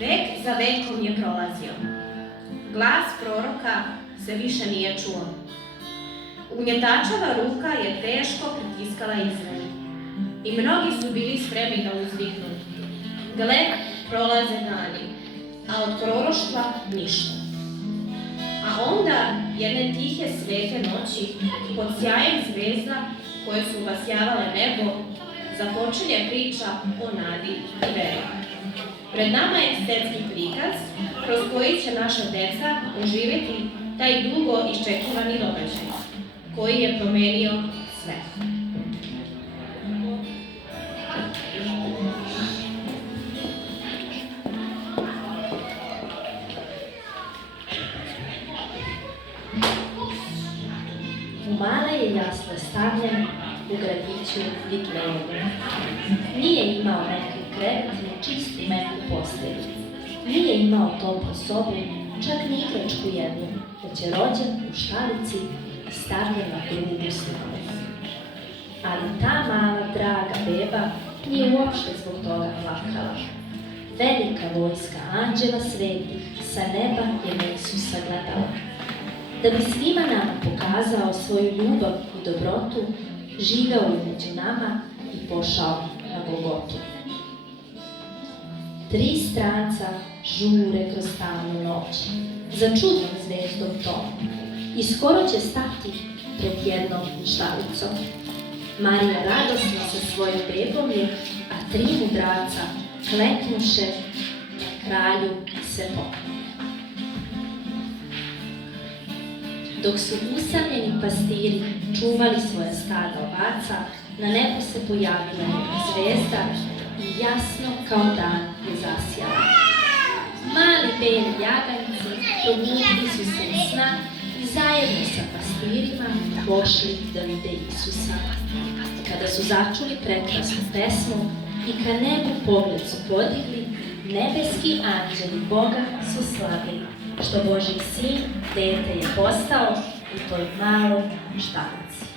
Vek za vekom je prolazio. Glas proroka se više nije čuo. Ugnjetačeva ruka je teško pritiskala Izrael i mnogi su bili spremni da uzviknu: gle, prolaze dani, a od proroštva ništa. A onda jedne tihe svete noći, pod sjajem zvezda koje su vasjavale nebo, započinje priča o nadi i veri. Pred nama je estetski prikaz kroz koji će naša deca oživjeti taj dugo iščekivani događaj, koji je promenio sve. U male je jasle stavljen u gradiću Vitlejevu. Nije imao neki krevet ni čistu meku postelju. Nije imao toplu sobu, čak ni igračku jednu, već je rođen u štalici i stavljen na grubu slavu. Ali ta mala, draga beba nije uopšte zbog toga plakala. Velika vojska anđela svetih sa neba je na Isusa gledala. Da bi svima nama pokazao svoju ljubav i dobrotu, živeo je među nama i pošao na Golgotu. 3 stranca žure kroz tamnu noć, za čudnom zvezdom tom, i skoro će stati pred jednom štalicom. Marija radosna sa svojom bebom je, a 3 mudraca kleknuše na kralju se poklone. Dok su usamljeni pastiri čuvali svoje stada ovaca, na nebu se pojavila neka zvezda i jasno kao dan je zasjala. Mali beli jaganjci probudili su se iz sna i zajedno sa pastirima pošli da vide Isusa. Kada su začuli prekrasnu pesmu i ka nebu pogled su podigli, nebeski anđeli Boga su slavili, što Božji sin, dete je postao u toj maloj štalici.